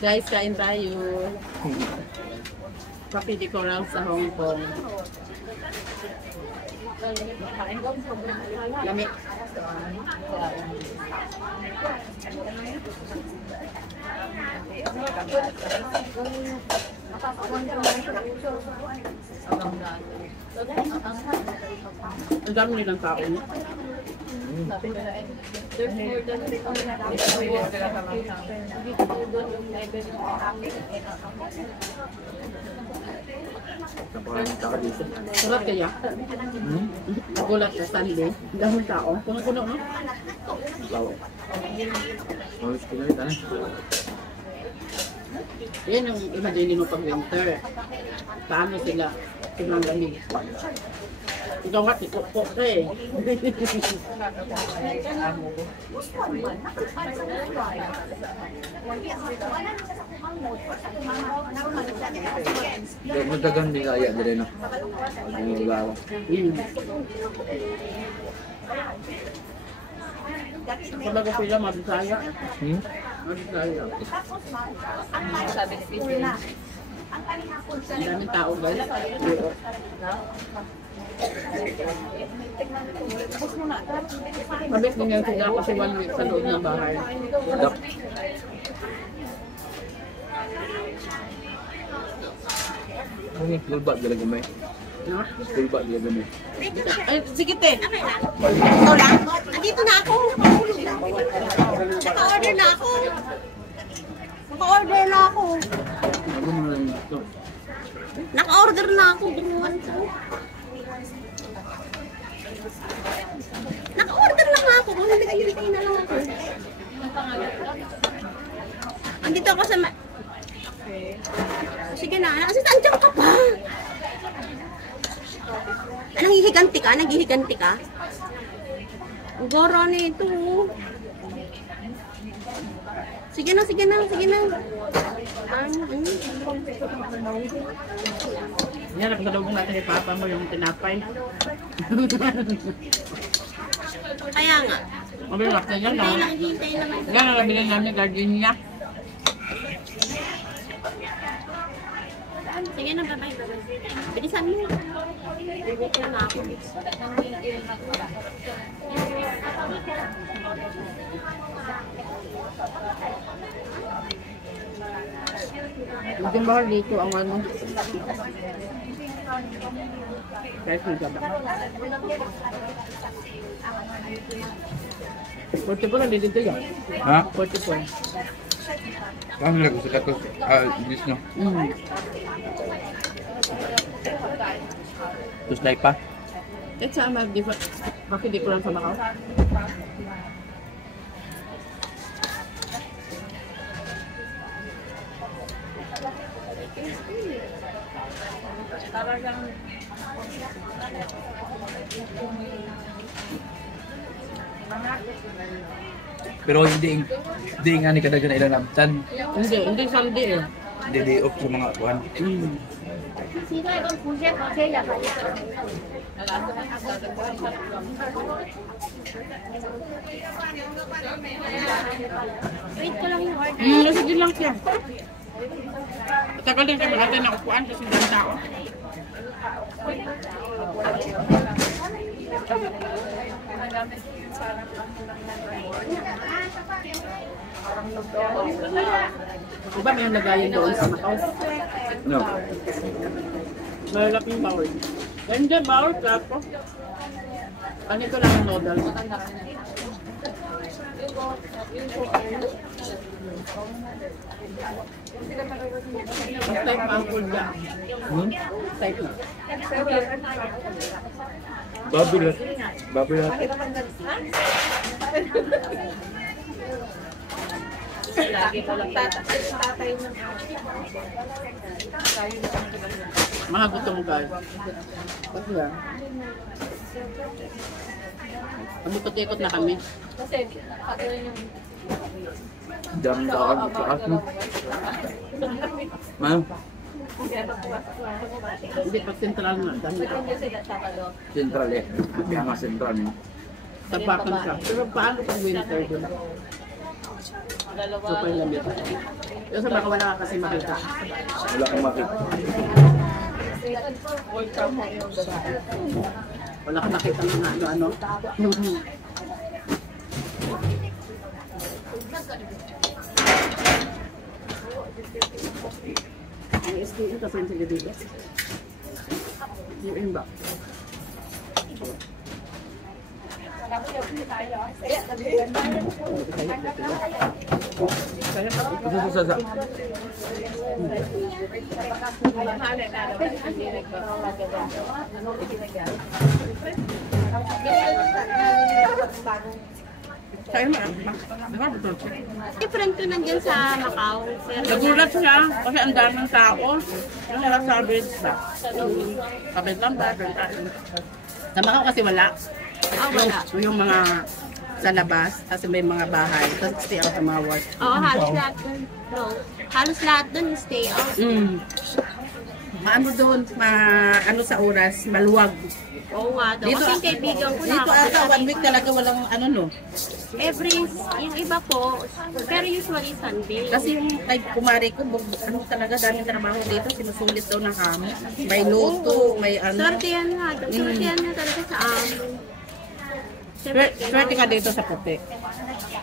Guys, kain tayo. Kapiti ko lang sa Hong Kong. Lami. Ang dami nilang tao. Sarap kaya? Gulat sa Sunday. Dahil tao. Puno-puno, no? Lawa. Malis ko na rin, tanan. Yan yung imagine mo pag winter. Paano sila? Silang lamig. Ikaw nga, tikok ka eh. Magdagang nilaya na rin, no? Ang lawa. Talaga sila mabisaya. Mabisaya. Ang daming tao guys. Mabit din yan sila kasi 1 week sa loob ng bahay. Ang tulba dila gamay. No? Tulba dila gamay. Ay, sige te. Ikaw lang? Andito na ako. Naka-order na ako. Naka-order na ako. Ano mo na lang ito? Naka-order na ako. Binuhan ko. Naka-order na nga ako. Kung hindi kayo na lang ako. Andito ako sa... Sige na. Nandiyan ka pa. Nanghihiganti ka? Nanghihiganti ka? Ang goro na ito. Sige na, sige na, sige na. Yan, nakasalubong natin ni Papa mo yung tinapay. Kaya nga. Mabilang na yan, no? Hintay naman. Yan ang nabili namin gardenia. Sige na, bye-bye. Bilisan mo. Bibigyan na ako. Maging bahal dito ang ano. Kahit may gaba. 44 na dito yan. Ha? 44. Kami lang gusto ka to. English, no? Tapos like pa? At saan ba? Bakit di ko lang sa Macau? Pero hindi nga ni kadagan ilan namtan. Hindi Sunday eh. Hindi day off sa mga kuhan. Wait ko lang yung order. Sige lang siya. Tagal din kami natin na upuan kasi dahil tao. Diba may nagayon doon sa Macau? No. Malap yung bawal. Ganda bawal, plato. Ano ito lang ang noodles? Mas type pa ang kulga. Type na. Babulat. Babulat. Mga gutom guys. Kasi yan. Pagbutot-ikot na kami. Jam daon sa aso. Ma'am, Hindi pag central na. Dami ka. sentral eh. Kaya nga sentral. Tapakan ka. Pero paano pag winter doon? Super lamig. Yung sa Macau, wala ka kasi makita. Wala kang makita. Wala ka nakita ng ano-ano. Ang STU kasi yung sila dito. Yung iba. Susasa. Kaya mo, Different ko nandiyan sa Macau. Pero nagulat siya kasi ang daming tao. Yung nakasabi sa kapit lang ba? Sa Macau kasi wala. wala. Yung mga sa labas, kasi may mga bahay, tapos stay out sa mga work. Oo, halos lahat dun. No. Halos lahat dun stay out. Maano doon, ano sa oras, maluwag. Oo nga daw. Kasi yung kaibigan ko Dito ata, 1 week talaga walang ano no. yung iba po, pero usually Sunday. Kasi yung like, kumari ko, ano talaga, daming trabaho dito, sinusulit daw ng kami. May loto, may ano. Swerte yan nga daw. Swerte yan nga talaga sa amin. Swerte ka dito sa puti.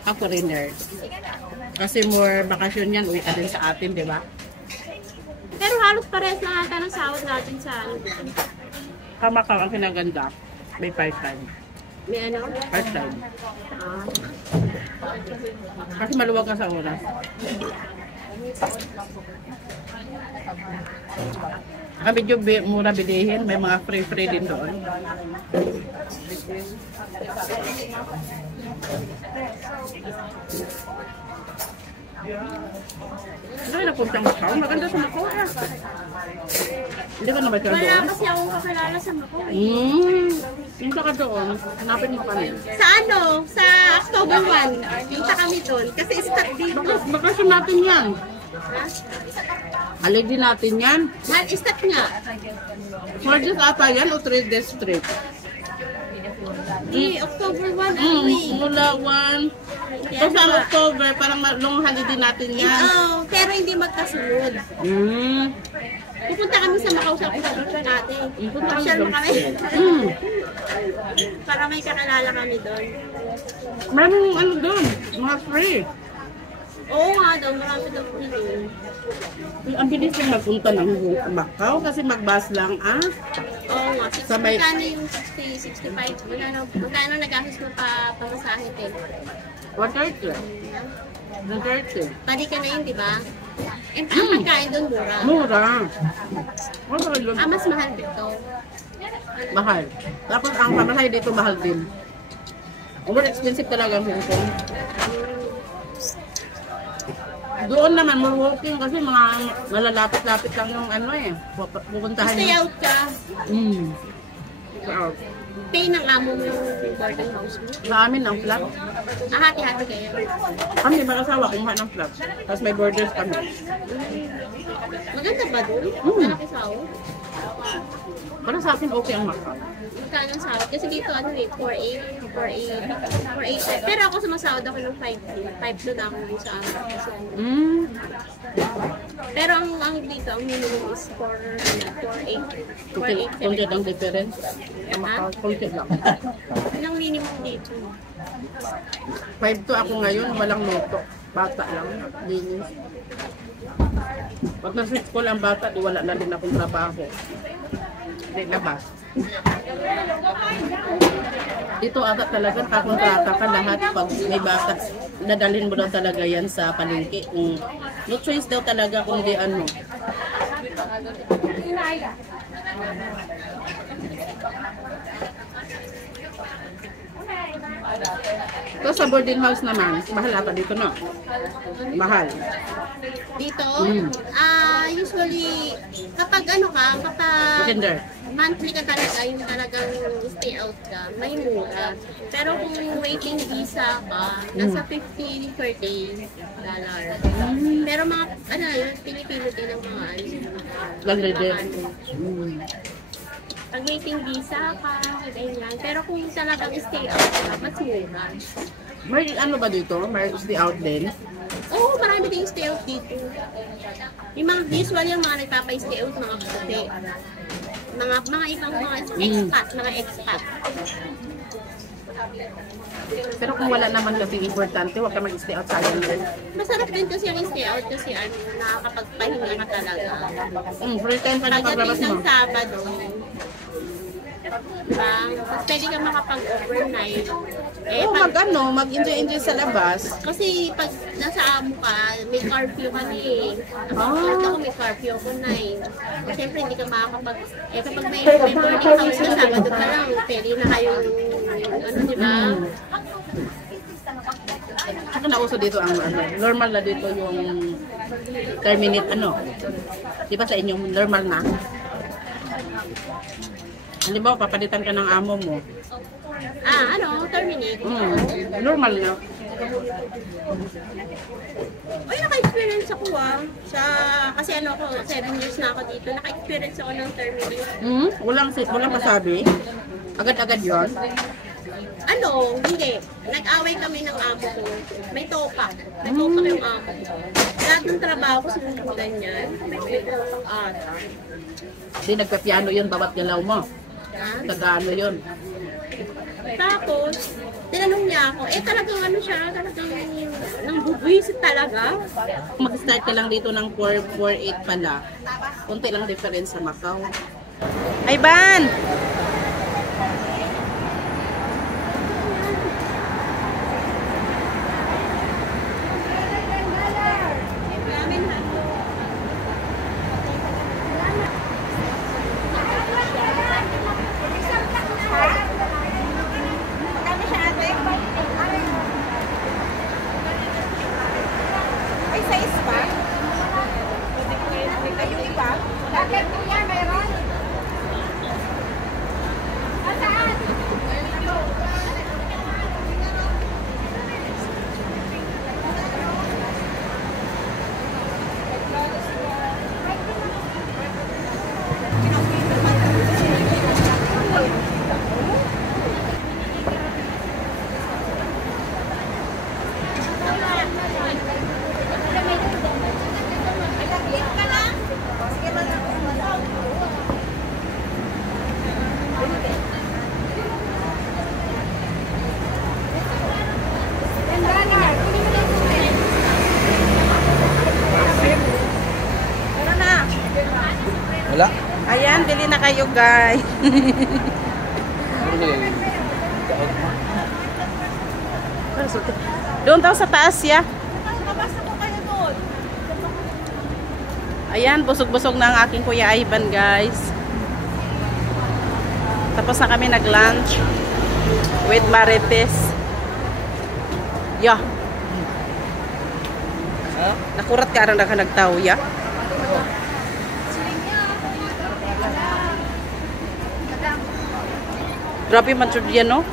Ako foreigner. Kasi more bakasyon yan, uwi ka din sa atin, di ba? Pero halos parehas na ata ng sahod natin sa ano. Kamakang ang kinaganda, may part-time. May ano? Part-time. Ah. Kasi maluwag ka sa oras. Medyo mura bilihin, may mga free din doon. Ano na puntang Macau? Maganda sa Macau ah. Hindi ka naman Wala doon? kasi akong kakilala sa Macau. Yung ka doon, hanapin mo kami. Sa ano? Sa October 1. Punta kami doon. Kasi start dito. Bakasyon natin yan. Alay din natin yan. Start nga. 4 days ata yan o 3 days straight? October 1 anyway. Mula 1. Tapos ang October, parang long holiday natin yan. Oo, pero hindi magkasunod. Pupunta kami sa Macau sa October natin. Pasyal mo kami. Para may kakilala kami doon. Maraming ano doon, mga free. Oo nga daw, marami daw po doon. Ang bilis yung magpunta ng Macau kasi mag-bus lang ah. Oo nga, Sabay. magkano yung 60, 65, magkano nag-ahos mo pa pamasahe din? 130. 130. Pwede ka na yun, di ba? And ang pagkain doon, mura. Mura. Mura yun. Mas mahal dito. Mahal. Tapos ang pamahay dito mahal din. More expensive talaga ang Hong Kong. Doon naman, more walking kasi mga malalapit-lapit lang yung ano eh. Pupuntahan Stay out ka. Wow. Pay ng amo mo yung boarding house mo. Sa amin ang flat. Hati-hati kayo. Kami mag-asawa, kumuha ng flat. Tapos may borders kami. Maganda ba doon? Malaki sahod? Para sa akin, okay ang Macau. Magkano ang sahod? Kasi dito ano eh, 4.8. Pero ako sumasahod ako ng 5 doon ako sa amin. Kasi ano. Pero ang dito, ang minimum is 4.8. Kunti lang difference. Ang Macau, kunti lang. Ang minimum dito. 5 to ako ngayon, walang loto. Bata lang, linis. Pag na-switch ko lang bata, di wala na din akong trabaho. Di labas. Dito ata talaga kakontrata ka lahat pag may bata. Dadalhin mo daw talaga yan sa palengke. No choice daw talaga kundi ano. Ito sa boarding house naman, mahal ata dito no? Mahal. Dito, usually, kapag ano ka, kapag Kinder. monthly ka talaga, yung talagang stay out ka, may mura. Pero kung waiting visa ka, nasa 50 per day dollar. Pero mga, ano yun, Pilipino din ang mga Lalo din. Pag waiting visa ka, ganyan. Pero kung talagang stay out ka, mas mura. May ano ba dito? May stay out din? Oo, marami din stay out dito. Yung mga usual yung mga nagpapa-stay out, mga puti. Mga ibang mga expat, mga expat. Pero kung wala naman kasi importante, huwag ka mag-stay out, sayang din. Masarap din kasi yung stay out kasi ano, nakakapagpahinga ka talaga. Free time pa na paglabas Pagdating mo. ng Sabado, diba? Mas pwede ka makapag-overnight. Mag-enjoy sa labas. Kasi pag nasa amo ka, may curfew ka na eh. Ako may curfew ako 9. Siyempre hindi ka makakapag... Eh kapag may boarding house na Sabado pa lang, pwede na kayong ano, diba? Saka nauso dito ang normal na dito yung terminate Di ba sa inyong normal na? Halimbawa, papalitan ka ng amo mo. Terminate. Normal na. Uy, naka-experience ako kasi ako, 7 years na ako dito, naka-experience ako ng terminate. Walang masabi. Agad-agad yon. Hindi. Nag-away kami ng amo ko. May topak. May topak yung amo ko. Lahat ng trabaho ko sinusundan niyan. Hindi, nagpa-piano yun, bawat galaw mo. Tagaano yun. Tapos, tinanong niya ako, talagang siya, talagang nang bubwisit talaga. Mag-start ka lang dito ng 448 pala. Kunti lang difference sa Macau. Ay, Ban! Wala. Ayan, bili na kayo, guys. Doon daw sa taas, ya. Ayan, busog-busog na ang aking Kuya Ivan, guys. Tapos na kami nag-lunch with Marites. Yeah. Nakurat ka arang nagtao, ya. Grabe man siya no?